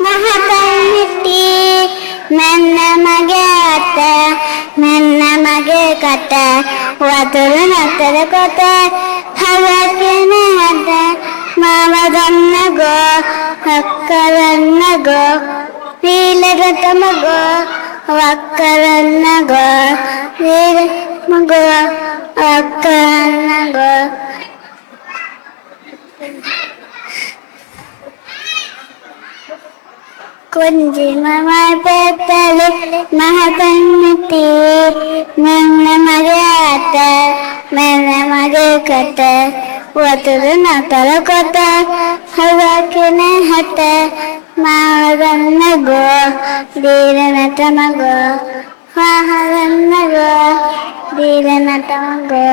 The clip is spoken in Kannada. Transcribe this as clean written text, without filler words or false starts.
ಮಹಾಕಣ್ಣಿಟ್ಟಿ ನನ್ನ ಮಗೆ ಅತ್ತ ನನ್ನ ಮಗೆ ಕತ್ತ ವತುರು ನತ್ತದ ಕೊತ್ತ ಹವಕಿನ ಹದ್ದ ಮಾಮದನ್ನಗೋ ಅಕ್ಕರನ್ನಗೋ ನೀಲಗತಮಗೋ ಅಕ್ಕರನ್ನಗೋ ನೀಲ ಮಗೋ ಅಕ್ಕರನ್ನಗೋ ಕುಂಜಿ ಮಮಾಯ್ ಪೆತ್ತಲೆ ಮಹಾಕಣ್ಣಿಟ್ಟಿ ನನ್ನ ಮಗೆ ಆತ ನನ್ನ ಮಗೆ ಕತ್ತ ಒತ್ತುದು ನಕಲ ಕೊತ್ತ ಹವಾಕಿನ ಹತ್ತ ಮಾವದನ್ನಗೋ ದೀರನ ತಮಗೋ ಹಾಹದನ್ನಗೋ ದೀರನ ತಮಗೋ